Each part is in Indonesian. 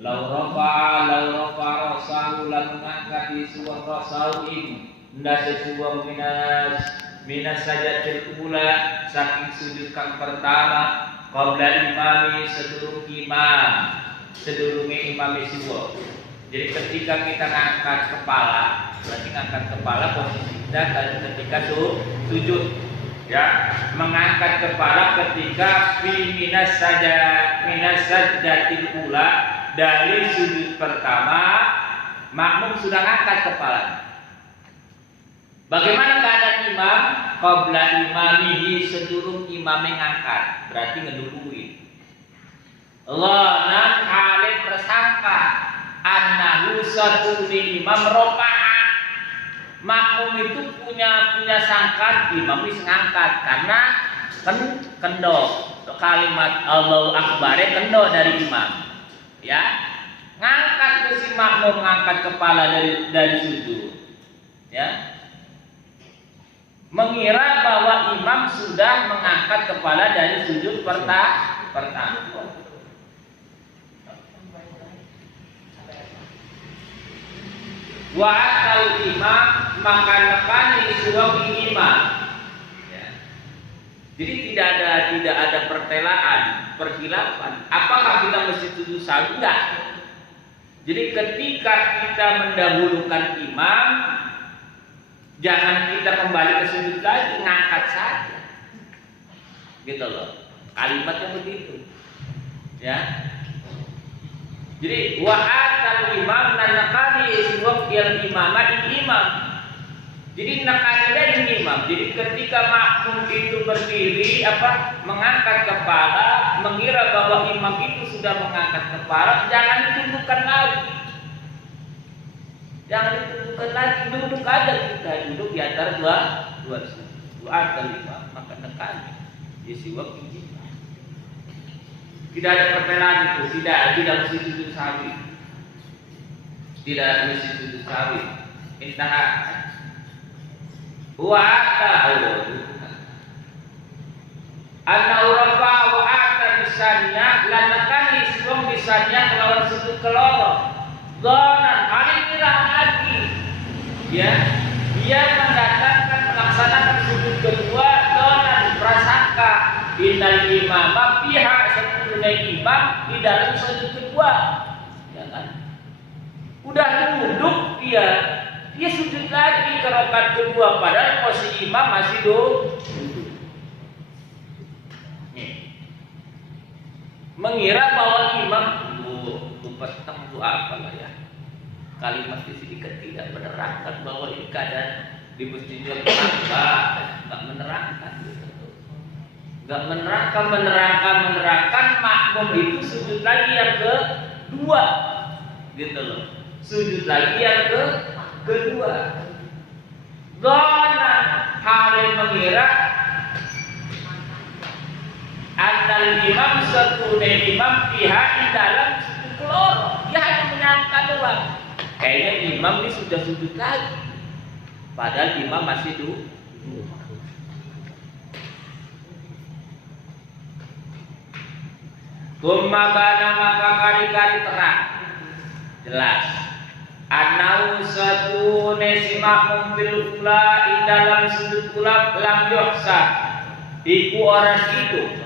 Lau rafa rasahu lan mengangkat isuwang rasahu ini nda sesuwang minas sajatil ula saking sujud kang pertama qabla imami sedurunge imam isuwa. Jadi ketika kita ngangkat kepala, berarti ngangkat kepala posisi kita ketika sujud, ya, mengangkat kepala ketika minas sajatil ula. Dari sujud pertama, makmum sudah ngangkat kepala. Bagaimana keadaan imam? Qabla imamihi sedurung imam mengangkat, berarti ngeduluin. Lan kalian persangka annahu satuni imam roka'ah. Makmum itu punya sangkaan imam ini ngangkat karena kendo kalimat Allahu Akbar kendo dari imam. Ya, ngangkat ke si makmum ngangkat kepala dari sujud, ya, mengira bahwa imam sudah mengangkat kepala dari sujud pertama. Wa atal imam maka nekani suami imam. Jadi tidak ada perkhilafan. Apakah kita mesti sujud sahwi? Enggak. Jadi ketika kita mendahulukan imam, jangan kita kembali ke sujud lagi, ngangkat saja. Gitu loh. Kalimatnya begitu. Ya. Jadi wa'atal imam nanakani suwaqil imam. Jadi nakannya di imam. Jadi ketika makmum itu berdiri mengangkat kepala, mengira bahwa imam itu sudah mengangkat kepala, jangan ditundukkan lagi. Duduk aja kita, duduk di antara dua sujud. Wa'atal imam maka nakannya di siwaqil imam. Tidak ada perbelaan itu, tidak mesti sujud sahwi. Tidak mesti sujud sahwi. Intaha wa ta'ala anna rafa wa ata bisanya lan nakani sebelum bisanya kelawan sujud keloro donan paling kira lagi, ya, dia mendatangkan melaksanakan sujud kedua donan prasangka innal imam pihak sepenuhnya imam di dalam sujud kedua, ya kan, udah duduk dia sujud lagi ke rakaat kedua padahal posisi imam masih duduk. Mengira bahwa imam lupa temu apa lah ya. Kalimat di sini tidak menerangkan bahwa ini keadaan di masjidnya enggak menerangkan gitu. Enggak menerangkan makmum itu sujud lagi yang kedua. Gitu loh. Sujud lagi yang kedua. Dona hal mengira anal imam satu imam pihak di dalam sujud keloro. Dia hanya menyangka doang. Kayaknya imam ini sudah sujud lagi. Padahal imam masih duduk. Kumabana maka kari-kari terang. Jelas. Anau satu nesi makmum bil ula di dalam sudut ula lam yuhsa. Iku orang itu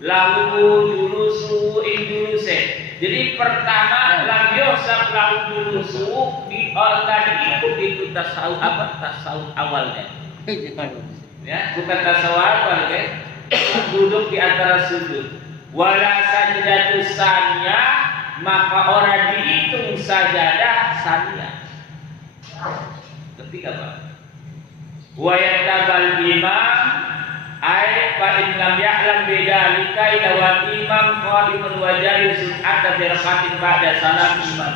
lalu julusu induluse. Jadi pertama lam yuhsa lalu julusu di tadi itu tasawuf tasawuf awalnya. Ya, bukan tasawuf awal ya. Duduk di antara sujud. Wala sajdatu saniyah maka orang dihitung sajadah saniyah. Ketika apa? Wa yatabal imam ay fa in lam ya'lam bidzalika ila wa imam qalimun wa jalisun atta bi rak'atin ba'da salam imam.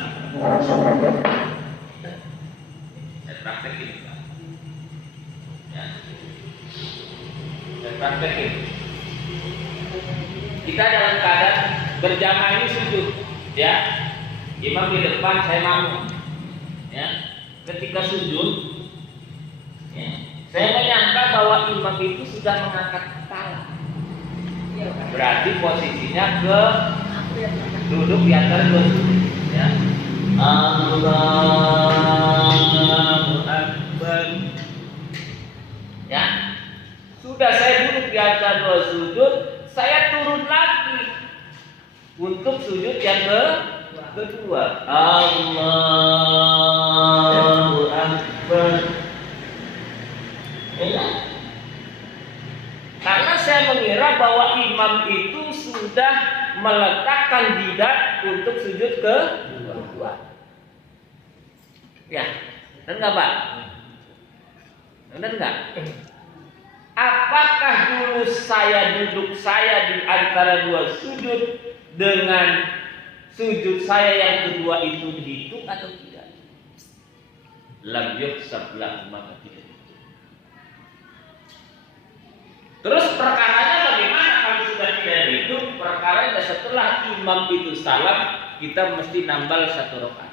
Saya praktekin. Ya. Saya praktekin. Kita dalam keadaan berjamaah ini sujud, ya, imam di depan, saya makmum, ya. Ketika sujud, ya, saya menyangka bahwa imam itu sudah mengangkat kepala, berarti posisinya ke duduk di antara dua sujud. Ya. Allahu Akbar. Ya. Sudah saya duduk di antara dua sujud, saya turun lagi untuk sujud yang kedua. Allahu Akbar. Ya. Karena saya mengira bahwa imam itu sudah meletakkan jidat untuk sujud kedua. Ya, benar nggak Pak? Benar nggak? Apakah dulu duduk saya di antara dua sujud dengan sujud saya yang kedua itu dihitung atau tidak? Lam yuhsab lahu maka tidak dihitung. Terus perkaranya bagaimana kalau sudah tidak dihitung? Perkaranya setelah imam itu salam, kita mesti nambal 1 rakaat.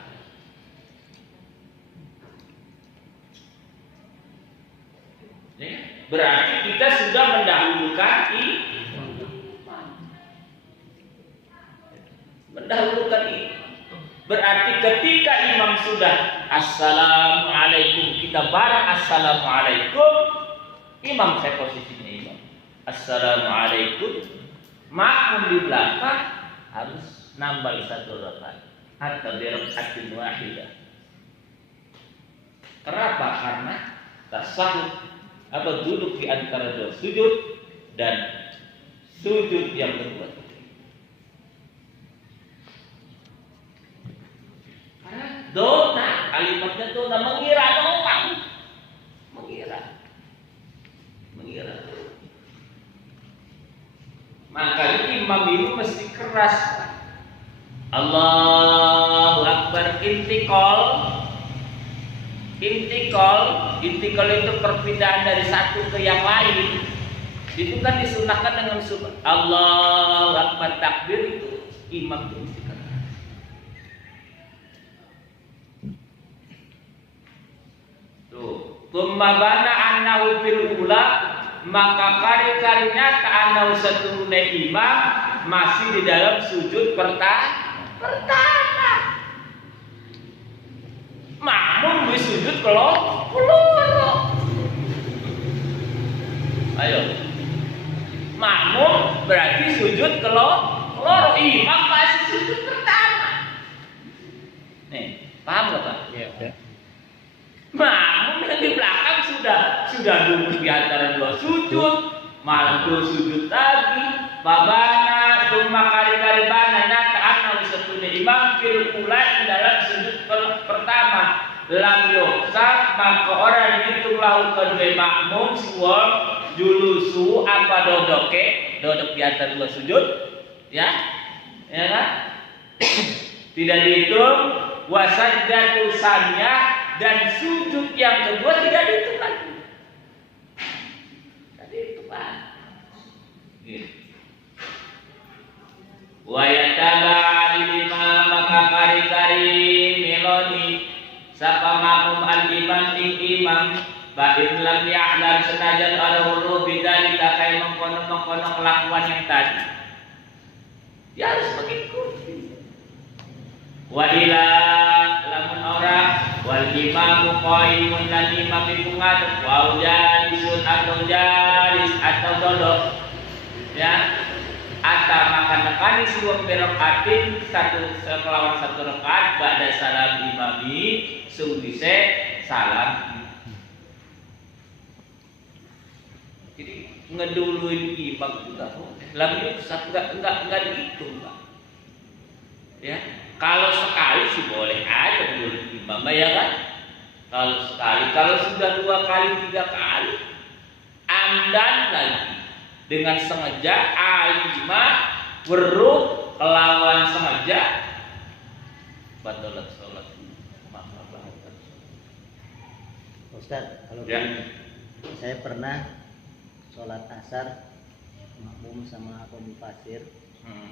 Ya, berarti kita sudah mendahulukan Berarti ketika imam sudah assalamualaikum, kita bareng assalamualaikum, imam saya posisinya imam assalamualaikum, makmum di belakang harus nambah 1 rakaat atau birakatin wahidah. Kenapa? Karena tasahud duduk di antara dua sujud dan sujud yang kedua. Karena dona, kalimatnya dona, mengira doang. Mengira. Makanya imam itu mesti keras. Allahu Akbar, intikal itu perpindahan dari satu ke yang lain. Itu kan disunahkan dengan Allahu Akbar, takbir itu imam itu mesti keras. Tuh, pembabana annahu fil ula, maka kali-kalinya ta'annahu saturune imam masih di dalam sujud pertama. Makmum di sujud keloro. Ayo. Makmum berarti sujud keloro. Imam masih sujud pertama. Nih, paham gak Pak? Iya. Makmum yang di belakang sudah duduk di antara dua sujud, malah dua sujud lagi. Babana cuma kali-kali bana nyata anal setune imam fil ula dalam sujud pertama. Lam yuhsab maka orang itu lakukan makmum suwon julusu apa duduk di antara dua sujud, ya kan? Tidak dihitung. Wasajdatu saniyah dan sujud yang kedua tidak dihitung lagi. Tadi itu Pak. Wa yataba al-imam maka kari-kari meloni sapa makmum al-imam ing imam ba'in lam ya'lam senajan ala huruf bidzalika kay mengkono-mengkono kelakuan yang tadi. Dia harus mengikuti. Wa ila lamun ora wal imamu qaimun lan imam iku ngadeg wa jalisun atau jalis atau dodok, ya, atau makan nekani suwung berokaatin kelawan 1 rakaat ba'da salam imami sudise salam. Jadi ngeduluin imam juga lalu enggak dihitung Pak. Ya, kalau sekali sih boleh aja dulu imam, ya kan? Kalau sekali, kalau sudah 2 kali 3 kali, amdan lagi dengan sengaja alimah weruh kelawan sengaja batalat sholat maka bahagia. Ustaz, kalau ya. Saya pernah sholat asar makmum sama pemufasir,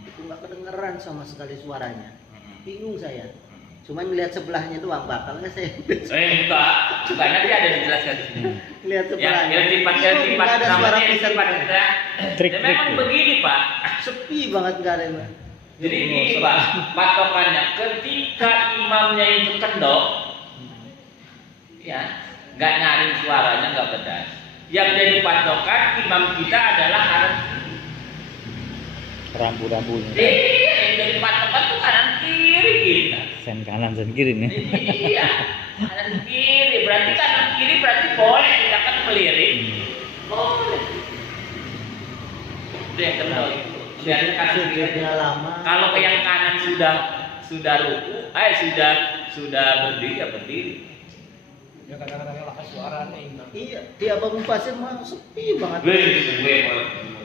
itu nggak kedengeran sama sekali suaranya. Bingung saya. Cuma ngelihat sebelahnya doang, bakalnya saya. Enggak, nanti ada dijelaskan di sini. Lihat sebelahnya. Ya, tipat namanya tipat. Trik. Memang begini Pak. Sepi banget, nggak ada. Jadi gini Pak, patokannya ketika imamnya itu kendor, ya, nggak nyaring suaranya, nggak pedas. Yang jadi patokan imam kita adalah kanan kiri. Rambu-rambunya. Iya, yang jadi patokan tuh kanan kiri kita. Sen kanan, sen kiri nih. Iya, kanan kiri. Berarti kanan kiri berarti boleh kita kan melirik. Boleh. Itu yang kendor itu. Biarnya kanan kiri. Sujudnya lama. Kalau ke yang kanan sudah ruku, sudah berdiri ya berdiri. Ya kadang-kadang lah suaranya imam. Iya, di Abang Mufasir mah sepi banget. Gue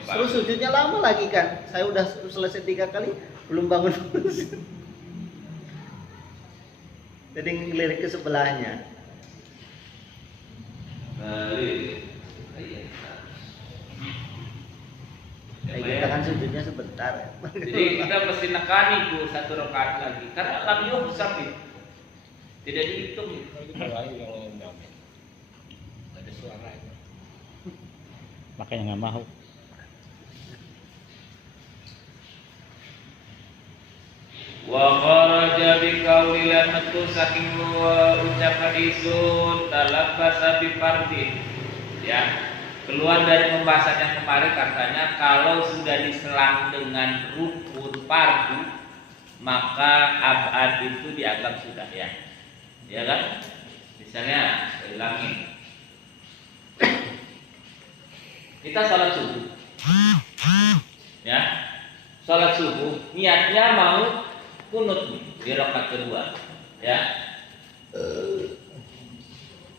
Terus sujudnya lama lagi kan. Saya udah selesai 3 kali belum bangun. Jadi ngelirik ke sebelahnya. Kita kan sujudnya sebentar. Jadi kita mesti nekani tuh 1 rakaat lagi. Karena lam yuhsab itu tidak dihitung. Kalau itu lagi kalau imam. Ada suaranya. Makanya nggak mau. Wa kharaja bi qauli lan metu saking ucapan isun talabbasa bi fardin. Ya, keluar dari pembahasan yang kemarin katanya kalau sudah diselang dengan rukun fardu maka abad itu dianggap sudah ya. Ya kan? Misalnya saya ulangin. Kita sholat subuh. Ya. Sholat subuh niatnya mau kunut di rakaat kedua, ya.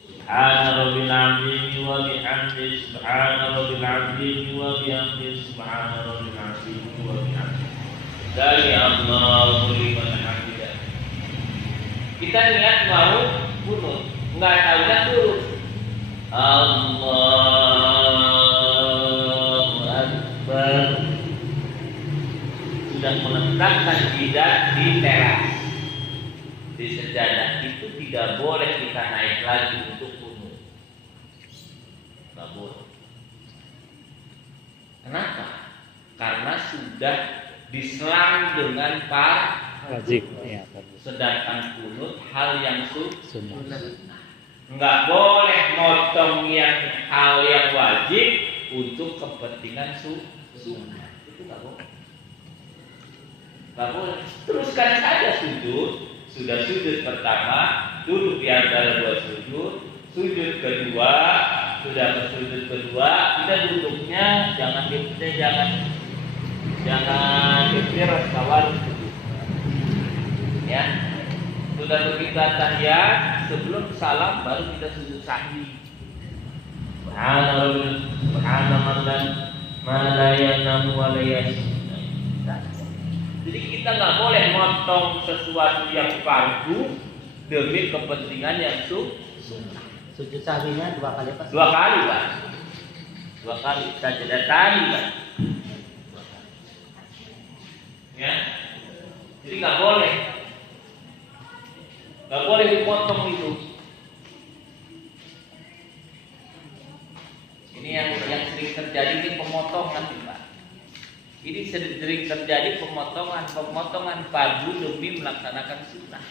Subhana rabbil azim wa bihamdi subhana rabbil azim wa bihamdi subhana rabbil azim wa bihamdi. Dari Allahu liman hamidah. Kita niat mau kunut, enggak tahunya turun. Allahu Akbar. Sudah meletakkan jidat di teras, di sejadah itu tidak boleh kita naik lagi untuk kunut. Tidak boleh. Kenapa? Karena sudah diselang dengan Wajib. Ya, sedangkan kunut hal yang sunnah. Enggak boleh motong yang hal yang wajib untuk kepentingan sunnah. Itu enggak boleh. Enggak boleh. Teruskan saja sujud. Sudah sujud pertama, duduk di antara 2 sujud. Sujud kedua, sudah ke sujud kedua, kita duduknya jangan dikira kawan. Ya. Sudah begitu tahiyat, sebelum salam baru kita sujud sahwi. Subhana man la yanamu wa la yasjud. Jadi kita nggak boleh motong sesuatu yang fardu demi kepentingan yang sunnah. Sujud sahwinya 2 kali Pak. 2 kali Pak. 2 kali sajadah tadi Pak. Ya. Jadi nggak boleh. Nggak boleh dipotong itu. Ini yang sering terjadi ini pemotongan nih Pak. Ini sering terjadi pemotongan fardu demi melaksanakan sunnah.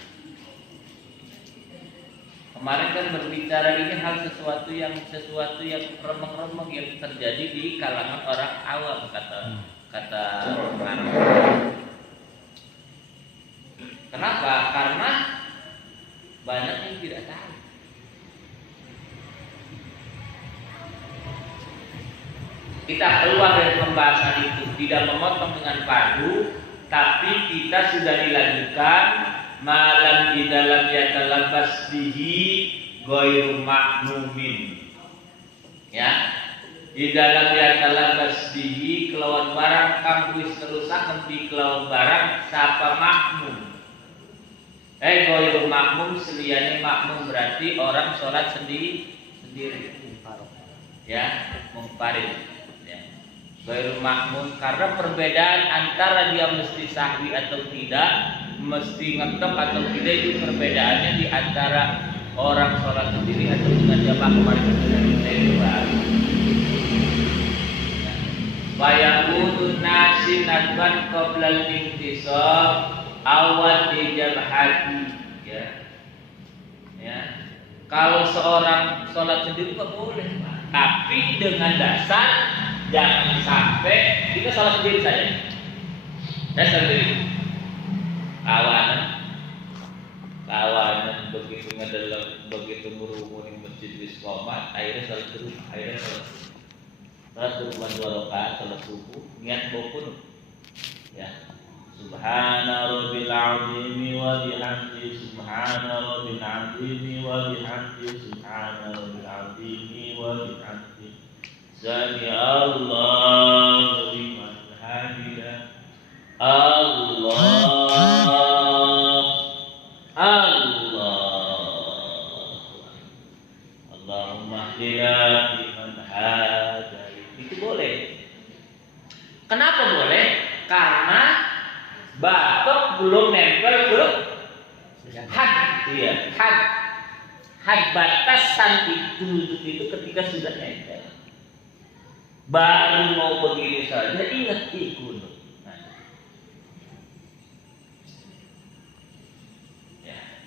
Kemarin kan berbicara ini hal sesuatu yang remeng-remeng yang terjadi di kalangan orang awam kata orang. Kenapa? Karena banyak yang tidak tahu. Kita keluar dari pembahasan itu, tidak memotong dengan fardu, tapi kita sudah dilanjutkan malam di dalam yatalabbas bihi ghairu ma'mumin. Ya. Di dalam yatalabbas bihi kelawan barang kang wis terusaken di kelawan barang sapa makmum. Ghairu makmum seliyane makmum berarti orang sholat sendiri. Ya, munfarid. Ghairu makmum karena perbedaan antara dia mesti sahwi atau tidak, mesti ngetok atau tidak itu perbedaannya di antara orang sholat sendiri atau dengan jamaah kemarin kita bahas. Fayaqulu nasi nadban qabla al-intisab awal dijal hati, ya. Ya. Kalau seorang sholat sendiri nggak boleh, Pak. Tapi dengan dasar jangan sampai kita sholat sendiri saja. Sendiri. Kawanan begitu ngedeleng, begitu ngurumunin masjid Istiqomah, akhirnya sholat di rumah, sholat di rumah 2 rakaat, sholat subuh, niat bopun, ya. Subhana rabbil azimi wa bihamdi, subhana rabbil azimi wa bihamdi, subhana rabbil azimi wa bihamdi, sami Allahu liman hamidah, Allah Allahumma hdina liman hadait. Itu boleh. Kenapa boleh? Karena batok belum nempel ke had, iya, had batasan itu ketika sudah nempel. Baru mau begini saja ingat ikut.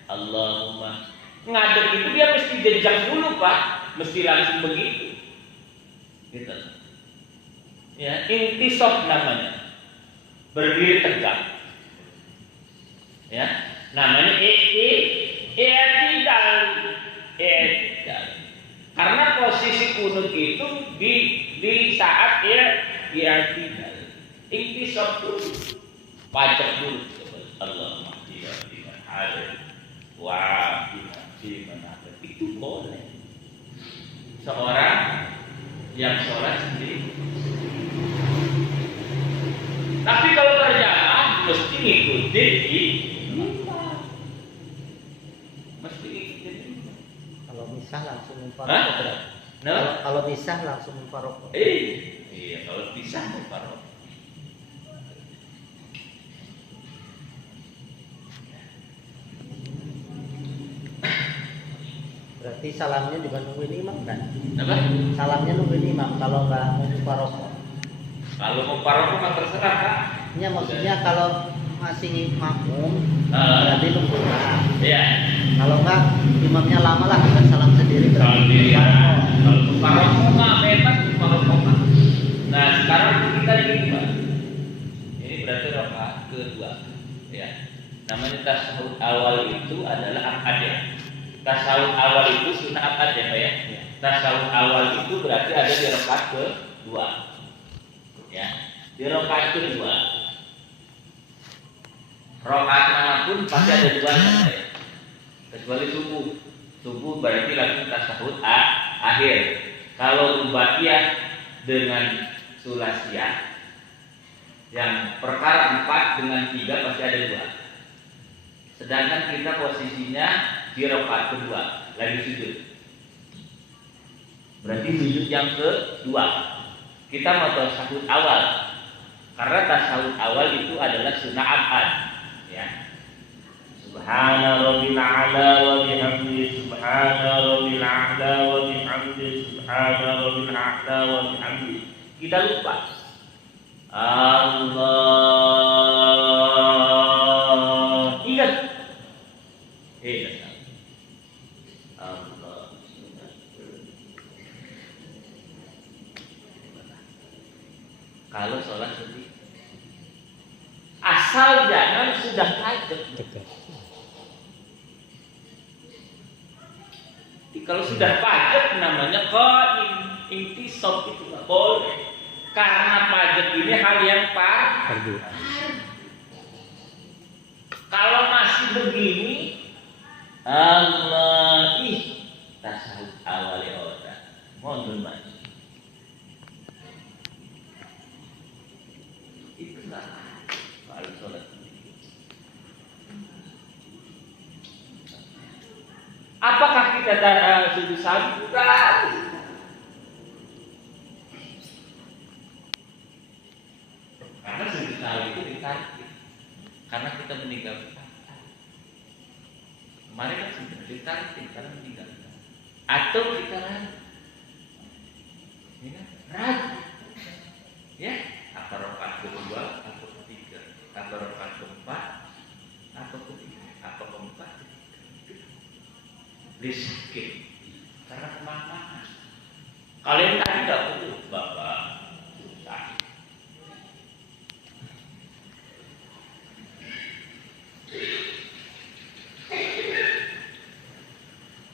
Allahumma ngadeg itu dia mesti jejak dulu, Pak, mesti langsung begitu, gitu. Ya, intisab namanya, berdiri tegak, ya, namanya i'tidal, karena posisi kunut itu di saat i'tidal, intisab dulu, pajak dulu, Allahumma tidak ada. Wah, itu boleh. Seorang yang sholat sendiri. Tapi kalau berjamaah mesti ngikutin imam. Mesti ngikutin imam. Kalau misah langsung mufaraqah berarti. Nah, Kalau misah langsung mufaraqah. iya, kalau bisa mufaraqah. Berarti salamnya juga nungguin imam kan? Apa? Salamnya nungguin imam kalau nggak mau mufaraqah. Kalau mufaraqah mah terserah, Kak. Ya maksudnya kalau masih makmum berarti nunggu imam. Iya. Kalau nggak imamnya lama lah kita salam sendiri berarti. Kalau diri ya, kalau mufaraqah mah bebas mufaraqah. Nah, sekarang kita gini, Pak. Ini berarti rakaat kedua, ya. Namanya tasyahud awal itu adalah akad, ya. Tasyahud awal itu sunnah akad, ya, Pak, ya. Tasyahud awal itu berarti ada di rakaat kedua. Ya, di rakaat kedua. Rakaat manapun pasti ada dua, ya. Kecuali subuh. Subuh berarti langsung tasyahud akhir. Kalau rubaiyah dengan sulasiyah, yang perkara 4 dengan 3 pasti ada 2. Sedangkan kita posisinya di rakaat kedua, lagi sujud. Berarti sujud yang kedua. Kita mau tasyahud awal. Karena tasyahud awal itu adalah sunnah akad, ya. Subhana rabbil a'la wa bihamdi, subhana rabbil a'la wa bihamdi, subhana rabbil a'la wa bihamdi. Kita lupa. Allah. Ingat. Allah. Kalau sholat sendiri, asal jangan sudah pajak. Kalau sudah pajak namanya qaim, intisab itu nggak boleh. Karena pajak ini hal yang fardu. Kalau masih begini, Allah tasyahud awal ya Allah. Mohon maaf. Itu nggak kalau sholat. Apakah kita sujud sahwi? Bukan. Karena sujud sahwi itu ditarik. Karena kita meninggalkan. Kemarin kan sudah ditarik karena meninggalkan. Atau kita ragu. Ya kan? Ragu. Ya, apa rakaat kedua, apa ketiga, apa rakaat keempat, apa ketiga, apa keempat, di skip karena kemana-mana. Kalian tadi nggak butuh bapak, susah.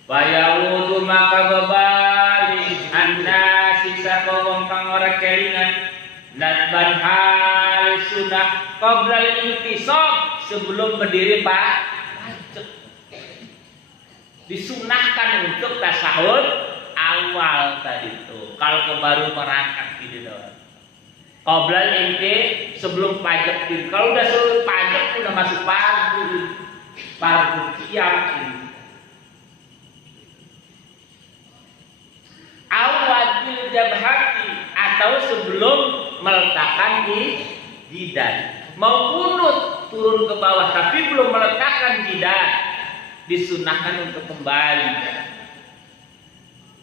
Bayawudu maka bebali anda sisa kawang kang ora kelingan dan hal sudah qoblal intisab sebelum berdiri pak disunahkan untuk tasahud awal tadi itu kalau baru merangkak gitu doang. Qoblal inti sebelum pajak itu kalau udah sebelum pajak udah masuk fardu qiyam ini. Awadil jabhati atau sebelum meletakkan di jidat. Mau kunut turun ke bawah tapi belum meletakkan jidat, disunahkan untuk kembali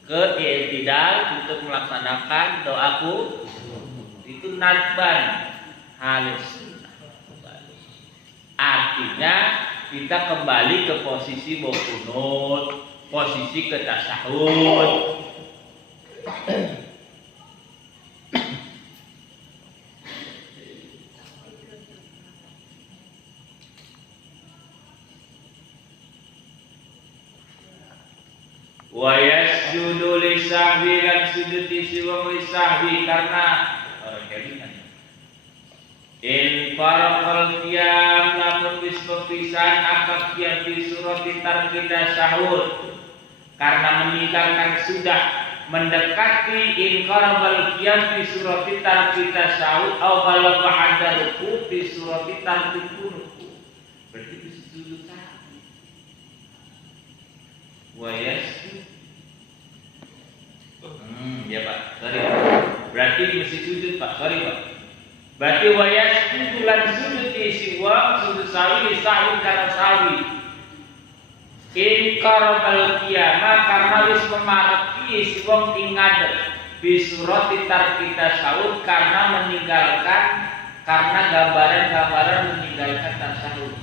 ke i'tidal untuk melaksanakan doaku itu nadban halis sunnah. Artinya kita kembali ke posisi mau kunut, posisi ke tasyahud. Wa yasjudu li sahwi lan sujud siwa li sahwi karena orang kelingan. In faraqal qiyam lamun wis kepisan akad qiyam di surat tarkida sahur karena meninggalkan sudah mendekati inqarabal qiyam fi surati tarkita sahud au balagha hadda ruku fi surati tarkit ruku berarti bisa sujud sahwi wa yasjud ya Pak sorry berarti mesti sujud Pak sorry Pak berarti wa yasjud lan sujud siwa sujud sahwi sahwi karena sahwi inqarabal qiyamah karena wis memareki wong ingat bisurat tarkita sahud karena meninggalkan karena gambaran-gambaran meninggalkan tasawuf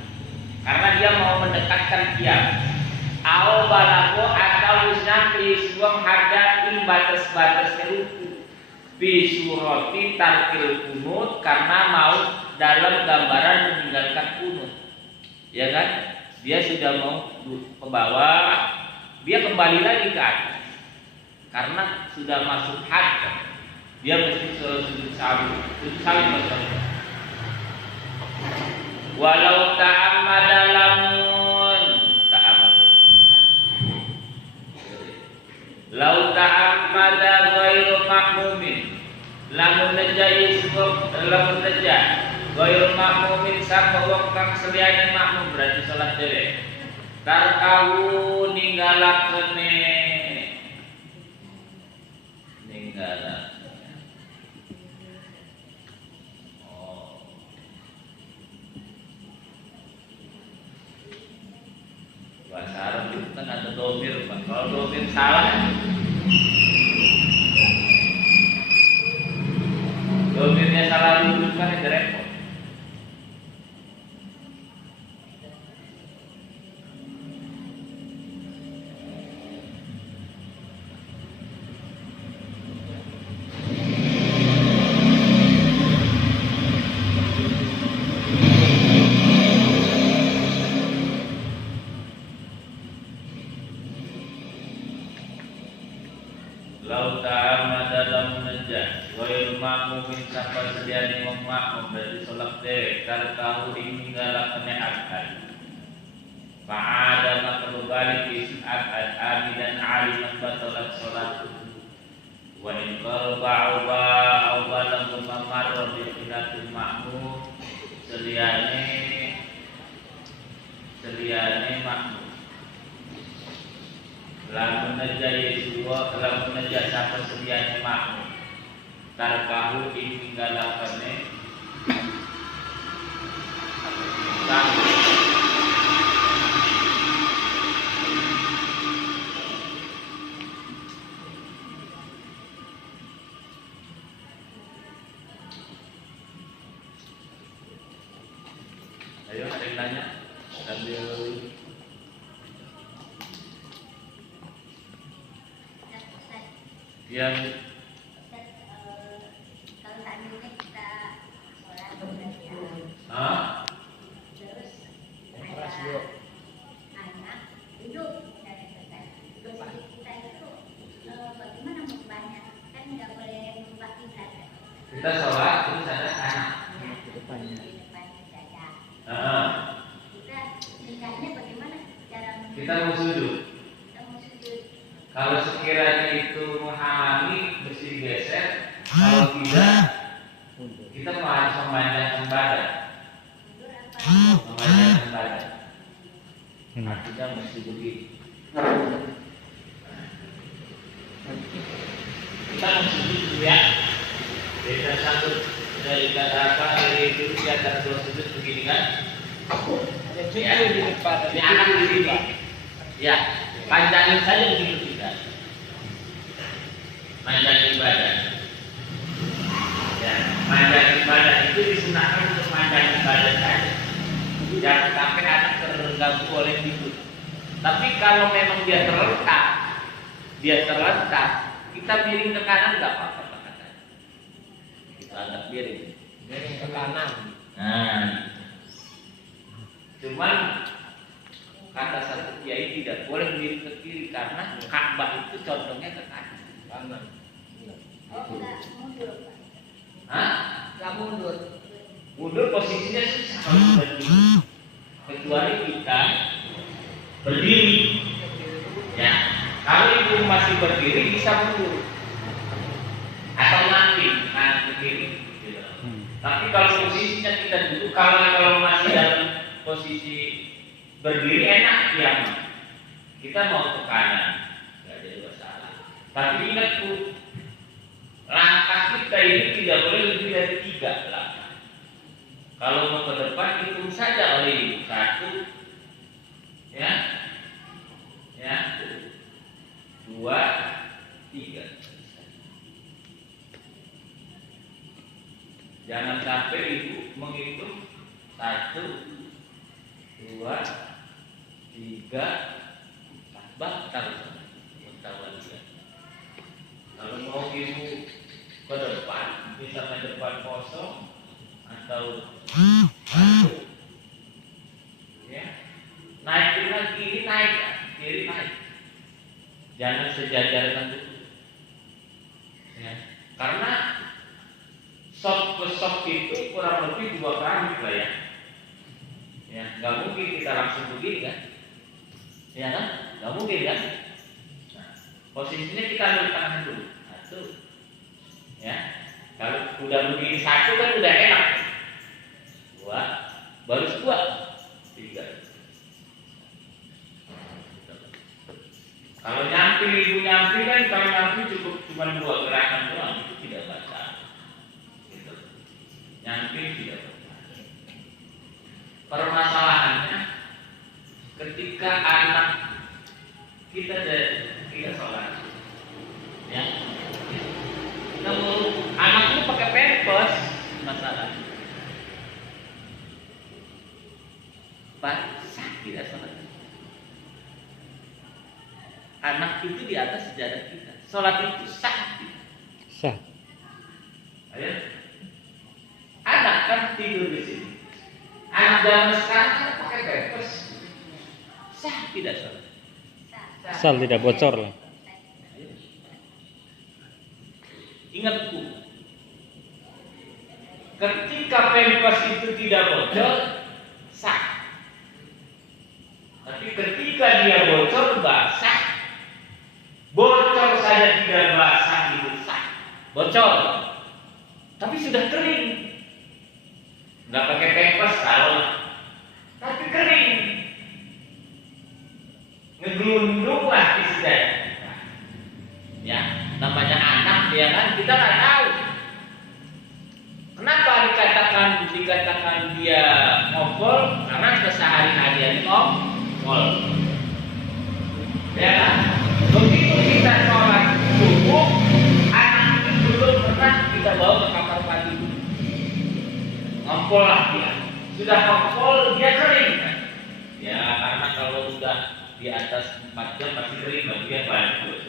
karena dia mau mendekatkan qiyam au balago atau wis nyampe wong hada ing batas-batas ruku bisurati tarkil kunut karena mau dalam gambaran meninggalkan kunut ya kan dia sudah mau ke bawah, dia kembali lagi ke atas karena sudah masuk had, dia mesti sujud sahwi betul. Walau ta'ammada lamun lau ta'ammada ghairu mahmumin lamun najai sebab lamun najai ghairu mahmumin sapa wong kang seliyane makmum berarti salat dhewe tarkahu ninggalakeune bahasa Arab itu kan ada domir Pak kalau domir salah domirnya salah duduk kan itu repot. Lau ta'amada dalam najah Wail ma'mumin sampai sediani wong ma'mum dari sholat dewek Karkahu inggalakannya akad Fa'ada maka berbalik isi akad Aminan aliman batalat sholat Wa in qalba'uba Auba lagu mamarra Bikinatul ma'mum Seliane ma'mum lamun najah Yesua lamun najah sapa sediane makmum tarkahu ing tinggalakane Yang kalau seandainya kita sholat berarti ya, terus ada anak duduk dan selesai. Posisi kita itu bagaimana mengubahnya? Kan nggak boleh mengubah kiblat. kita sholat terus ada anak. Di depannya. Di depannya saja. Kita nikahnya bagaimana cara Kita mau sujud. kita mau sujud? Kalau sekiranya itu menghalangi mesti digeser. Kalau tidak, Mundur. kita harus memanjangkan badan. Mundur apa? Memanjangkan badan. Hmm. Artinya mesti begini. Kita mau sujud dulu ya. Beda satu dari kata apa dari itu di antara dua sujud begini kan? Ada di depan. Ini anak di sini. Ya, panjangin saja begitu kita. Panjangin badan. Ya, panjangin badan itu disunahkan untuk panjangin badan saja. Jangan sampai anak terganggu oleh itu. Tapi kalau memang dia terletak, kita miring ke kanan nggak apa-apa katanya. Kita agak miring. Miring ke kanan. Nah, cuman kata satu kiai tidak boleh miring ke kiri karena Ka'bah itu condongnya ke kanan. Kanan. Oh, enggak mundur, Pak. Hah? Enggak mundur. Mundur posisinya susah kalau berdiri. Kecuali kita berdiri. Ya, kalau ibu masih berdiri bisa mundur atau nanti ke kiri. Gitu. Tapi kalau posisinya kita duduk, kalau masih dalam posisi berdiri enak diam. Kita mau ke kanan, nggak ada masalah. Tapi ingat Bu, langkah kita ini tidak boleh lebih dari 3 langkah. Kalau mau ke depan hitung saja oleh ibu. 1, ya, 2, 3. Jangan sampai ibu menghitung 1, 2, 3, 4 batal. Kalau mau ibu ke depan, misalnya depan kosong atau ya, naik kiri naik, kiri naik. Jangan sejajarkan dulu. Ya, karena sok ke sok itu kurang lebih 2 kali lah ya. Ya, nggak mungkin kita langsung begini kan? Ya kan? Nggak mungkin kan? Nah, posisinya kita ambil tangan dulu. 1, ya. Kalau udah begini 1 kan udah enak. 2, baru 2, 3. Kalau nyampi ibu nyampi kan, kalau nyampi cukup cuma 2 gerakan doang, itu tidak batal. Gitu. Nyampi tidak batal. Permasalahannya ketika anak kita sholat, ya, kita mau anak itu pakai pampers, masalah. Sah tidak sholat. Anak itu di atas sejadah kita. Sholat itu sah. Sah. Ayo. Anak kan tidur di sini. Anak zaman sekarang kan pakai pampers. Sah tidak sholat. Asal tidak bocor lah. Ingat Bu, ketika pampers itu tidak bocor, sah. Tapi ketika dia bocor basah, bocor saja tidak basah itu sah. Bocor, tapi sudah kering. Nggak pakai pampers kalau, tapi kering. Ngegelundung lah istilahnya. Ya, namanya anak ya kan, kita nggak tahu. Kenapa dikatakan dia ngobrol? Karena kesehari-harian ngobrol. Ya kan? Begitu kita sholat subuh, anak itu belum pernah kita bawa ke kamar mandi. Ngobrol lah dia. Sudah ngobrol dia kering kan? Ya, karena kalau sudah di atas 4 jam pasti kering, bagian balik.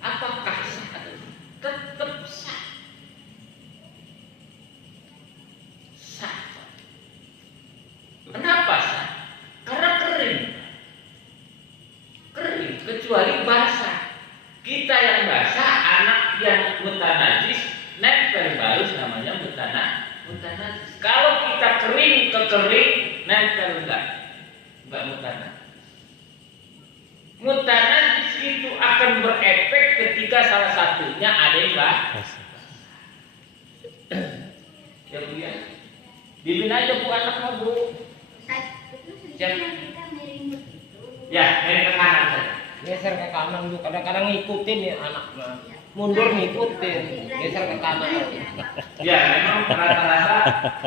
Apakah sah? Tetap sah. Sah. Kenapa sah? Karena kering. Kering, kecuali basah. Kita yang basah, anak yang mutanajis, nempel baru namanya mutanajis. Kalau kita kering ke kering, nempel enggak mutanajis. Mutanajis itu akan berefek ketika salah satunya ada yang basah. Ya Bu ya. Bimbing aja Bu anaknya Bu. Itu sejujurnya kita miring begitu. Ya, dari ke kanan saja. Geser ke kanan Bu, kadang-kadang ngikutin ya anak mah. Mundur ngikutin, geser ke kanan. Ya, memang rata-rata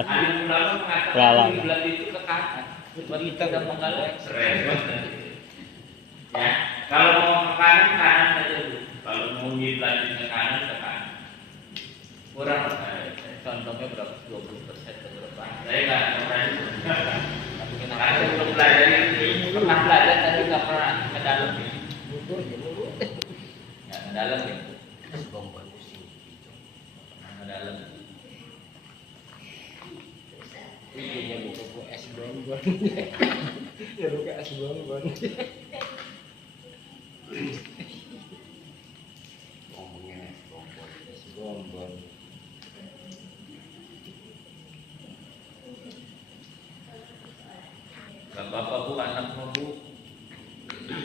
alim ulama mengatakan Lalang. kiblat itu ke kanan. Seperti kita menggalak serempet. Ya, kalau mau ke kanan saja Bu. Kalau mau kiblat ke kanan. Kurang contohnya berapa? 20% ke depan. Saya nggak pernah itu. Saya belum belajar ini. Pernah belajar tapi nggak pernah ngedalam ini. Mundur ya mundur. Ya, ngedalam ya. Bombon pusing. Ngedalam. Iya buku es bonbon. Ya buku es bonbon. Ngomongin es bonbon, es bonbon. Gak apa-apa Bu, anakmu Bu.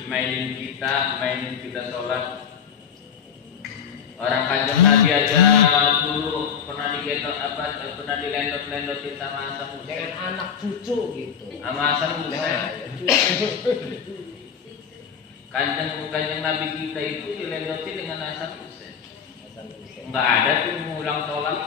Mainin kita sholat. Orang Kanjeng Nabi aja dulu pernah dilendot-lendotin sama Hasan Dengan Hussein. anak cucu gitu. Sama Hasan Hussein. Kanjeng Nabi kita itu dilendoti dengan Hasan Hussein. Enggak ada tuh mengulang sholat.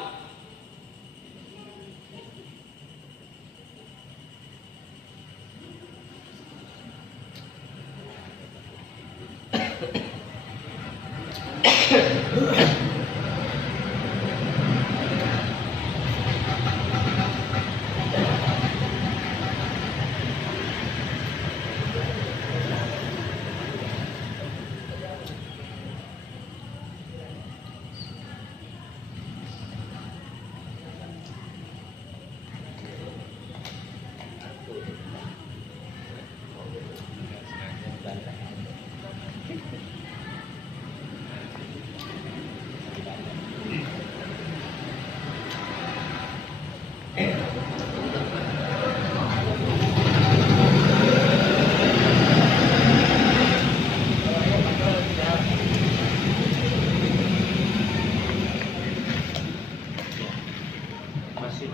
Masih.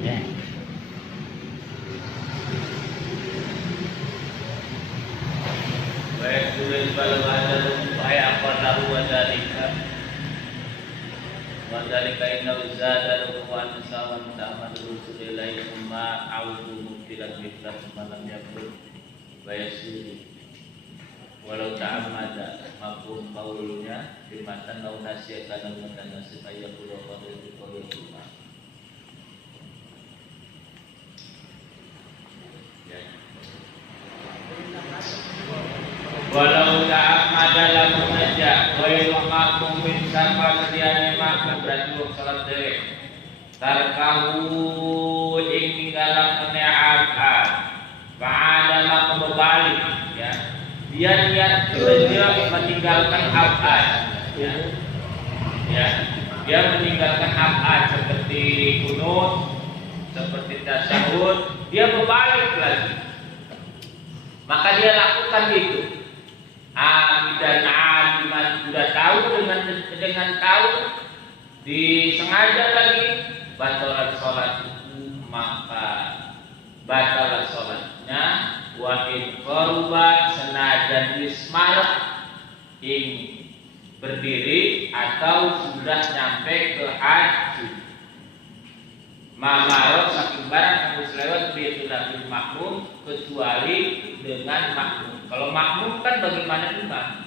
Ya. Baik sulit kalau ada supaya apa tahu wadalika. Wadalika inna uzada wa ansawan ta'man rusul ilaikum ma a'udhu mubtilan biflat malam yakul bayasuri. Walau ta'amada mafhum qaulnya firmatan lau nasyakana mutan nasib ayyakul qadru qawlihuma. Walau ta'amada lamu najak Wailu ma'kumin sama sedianya makan berarti salat dere Tarkahu ing dalam mene'abha Fa'adalah kembali ya. Dia niat kerja meninggalkan abad ya. Ya. Dia meninggalkan abad seperti kunut, seperti tasyahud, dia berbalik lagi. Maka dia lakukan itu. Dan aliman sudah tahu dengan tahu disengaja lagi batalat sholat itu, maka batalat sholatnya wa in qaruba senajan ismar ing berdiri atau sudah nyampe ke haji mamarot saking barang harus lewat biatul makmum kecuali dengan makmum. Kalau makmum kan bagaimana imam?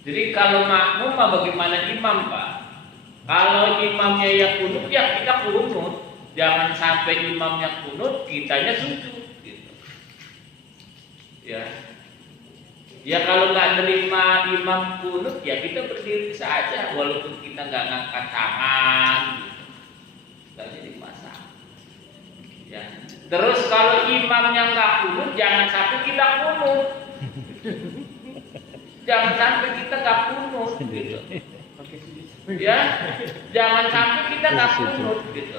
Jadi kalau makmum mah bagaimana imam, Pak? Kalau imamnya yang kunut ya kita kunut. Jangan sampai imamnya kunut, kitanya sujud gitu. Ya. Ya kalau nggak nerima imam kunut ya kita berdiri saja walaupun kita nggak ngangkat tangan gitu. Nggak jadi masalah. Ya. Terus kalau imamnya nggak kunut jangan sampai kita kunut. Jangan sampai kita nggak kunut gitu. Ya. Jangan sampai kita nggak kunut gitu.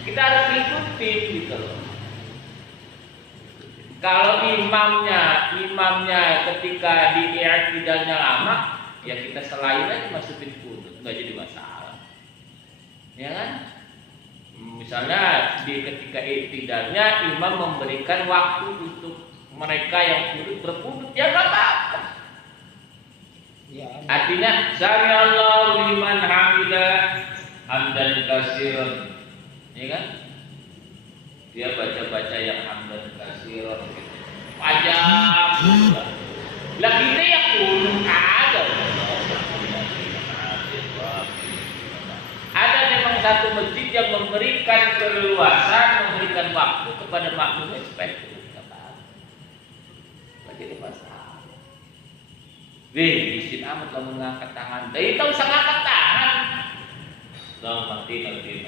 Kita harus ikuti gitu loh. Kalau imamnya ketika di i'tidalnya lama, ya kita selain aja masukin kunut, nggak jadi masalah. Ya kan? Misalnya di ketika i'tidalnya imam memberikan waktu untuk mereka yang kunut berkunut, ya nggak apa-apa. Ya, Artinya sami Allahu liman hamidah hamdan katsiran. Ya kan? Dia baca-baca yang hamdan katsiran gitu. Panjang gitu. Lah kita ya kunut ada. Ada memang satu masjid yang memberikan keleluasan, memberikan waktu kepada makmumnya supaya kunut, enggak apa-apa. Enggak jadi masalah. Izin amat kamu ngangkat tangan. Dari tahu usah ngangkat tangan. Dalam mati nanti.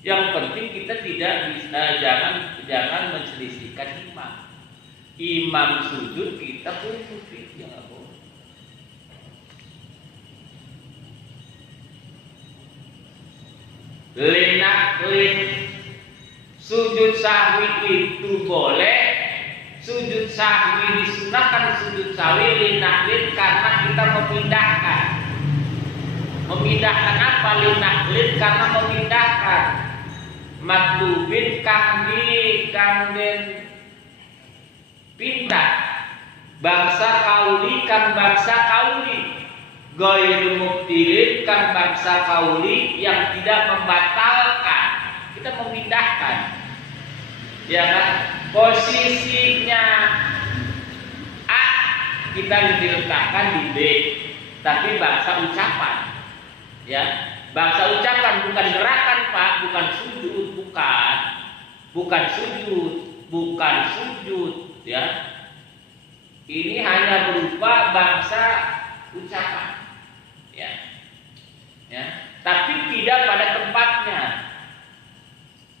Yang penting kita tidak bisa jangan menselisihkan imam. Imam sujud kita pun sujud ya nggak boleh. Sujud sahwi itu boleh. Sujud sahwi disunahkan sujud sahwi linaklin karena kita memindahkan. Memindahkan apa? Linaklin karena memindahkan. Matlubin kang den pindah bangsa kauli kan bangsa kauli ghairul mubtilin kan bangsa kauli yang tidak membatalkan, kita memindahkan, ya kan? Posisinya A kita diletakkan di B, tapi bangsa ucapan, ya. Bangsa ucapan bukan gerakan, Pak, bukan sujud, bukan sujud, ya. Ini hanya berupa bangsa ucapan, ya. Tapi tidak pada tempatnya,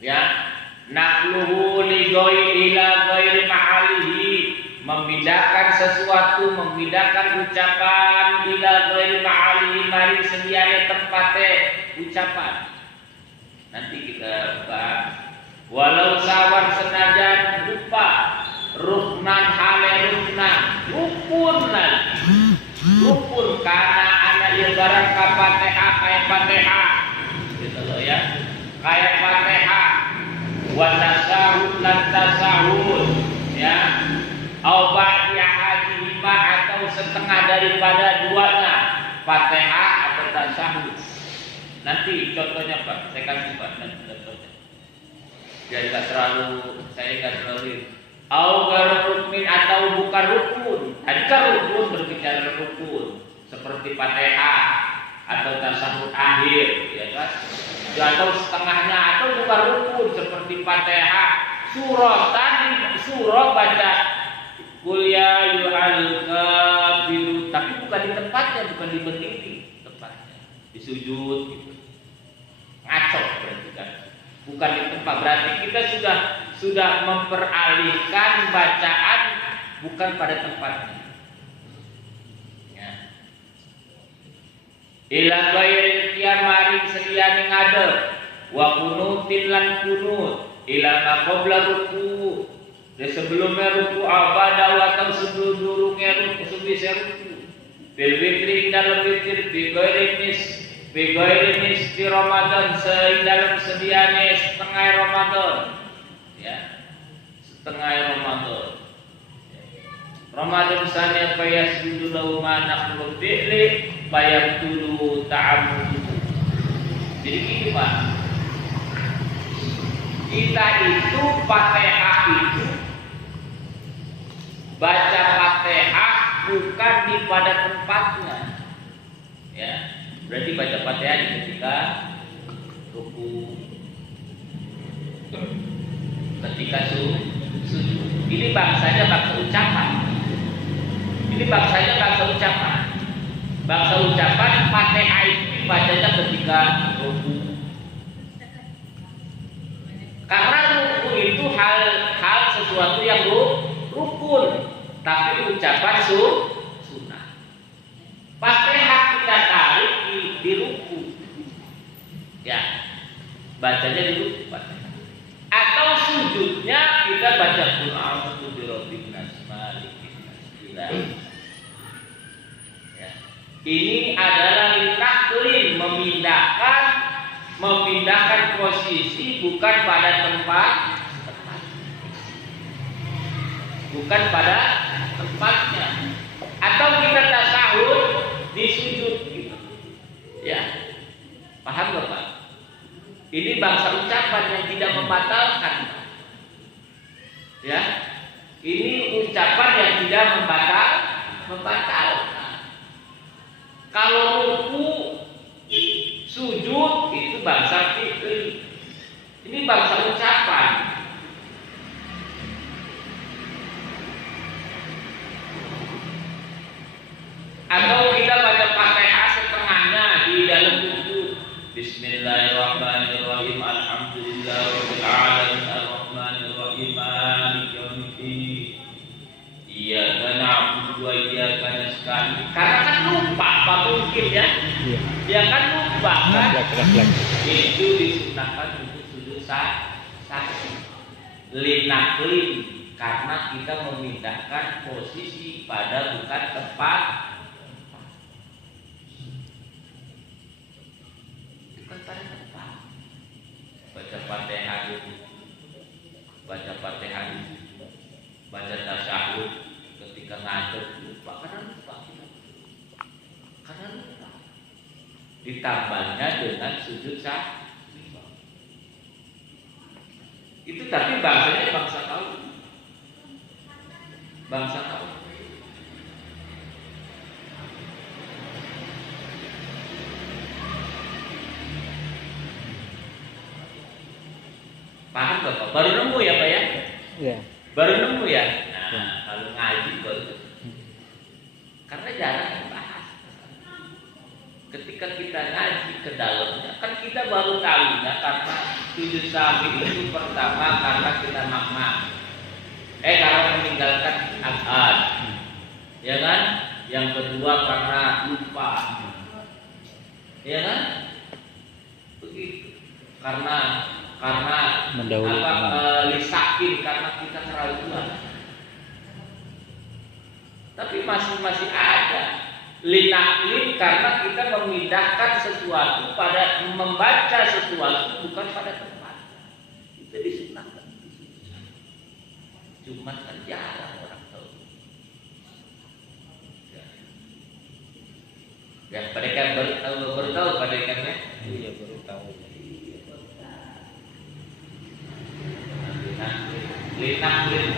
ya. Naqluhu li ila ghairi mahalihi, memindahkan sesuatu, memindahkan ucapan ila ghairi mahalihi mari sediane tempatnya ucapan. Nanti kita bahas. Walau sawan senajan lupa ruknan hale rukun lagi. Rukun karena anak ibarat Fatihah kayak Fatihah. Gitu loh ya. Kayak Fatihah. Wa tasahud lan tasahud, ya. Au ba'di hadihima atau setengah daripada duanya, Fatihah atau tasahud. Nanti contohnya Pak, saya kasih Pak nanti contohnya. Jadi saya nggak terlalu. Au rukmin atau bukan rukun. Tadi kan rukun berbicara rukun seperti Fatihah atau tasahud akhir, ya kan? Atau setengahnya atau bukan rukun seperti Fatihah, surah baca Qul ya ayyuhal kafirun, tapi bukan di tempatnya, bukan di berdiri tempatnya, di sujud gitu. Ngaco berarti kan. Bukan di tempat, berarti kita sudah memperalihkan bacaan bukan pada tempatnya. Ya. Ila ghairil qiyamari sediane ngadeg wa kunutin lan kunut ila maqabla ruku. Dan sebelumnya ruku abada atau sebelumnya ruku sebisa ruku. Bil witri dalam witir bi ghairis di Ramadan dalam sediane setengah Ramadan. Ya. Setengah Ramadan. Ramadan sana fayasjudu lahu ma naqlu fi'li fayabtulu ta'ammud. Jadi gini Pak, kita itu Fatihah itu baca Fatihah bukan di pada tempatnya. Ya, berarti baca Fatihah ketika ruku, ketika sujud. Ini bangsanya bangsa ucapan. Ini bangsanya bangsa ucapan. Bangsa ucapan Fatihah itu dibacanya ketika ruku. Karena ruku itu hal sesuatu yang rukun, tapi ucapan sunnah. Fatihah kita tarik di ruku. Ya, bacanya di ruku Fatihah. Atau sujudnya kita baca Qul a'udzu birabbin nas malikin nas. Ya. Ini adalah taklid, memindahkan posisi bukan pada tempat, bukan pada tempatnya. Atau kita tasahud di sujud gitu. Ya. Paham enggak, Pak? Ini bangsa ucapan yang tidak membatalkan. Ya. Ini ucapan yang tidak membatalkan. Kalau ruku, sujud itu bangsa fikih. Ini bangsa ucapan. Atau kita baca Fatihah setengahnya di dalam ruku. Bismillahirrahmanirrahim. Alhamdulillahirabbil alamin arrahmanir rahim maliki yaumiddin. Iyyaka na'budu wa iyyaka nasta'in. Karena kan lupa Pak mungkin ya. Iya. Dia kan lupa kan. Plak. Itu disunahkan untuk sujud saksi. Linaklin, karena kita memindahkan posisi pada bukan tempat. Baca Fatihah dulu, baca Fatihah dulu, baca tasyahud ketika ngadep lupa karena lupa, ditambahnya dengan sujud sahwi. Itu tapi bangsanya bangsa tahu, bangsa tahu. Paham gak Pak? Baru nemu ya Pak ya? Iya. Baru nemu ya? Nah, Ya. kalau ngaji baru. Karena jarang dibahas. Ketika kita ngaji ke dalamnya, kan kita baru tahunya karena sujud sahwi itu pertama karena kita makna. Karena meninggalkan akad. Ya kan? Yang kedua karena lupa. Ya kan? Begitu. Karena Mendahulukan. Lisakin karena kita keraguan. Tapi masih ada linaklin karena kita memindahkan sesuatu pada membaca sesuatu bukan pada tempat. Itu disunahkan. Cuma kan jarang orang tahu. Ya, mereka baru tahu pada ikannya. Iya, baru tahu. Linaklin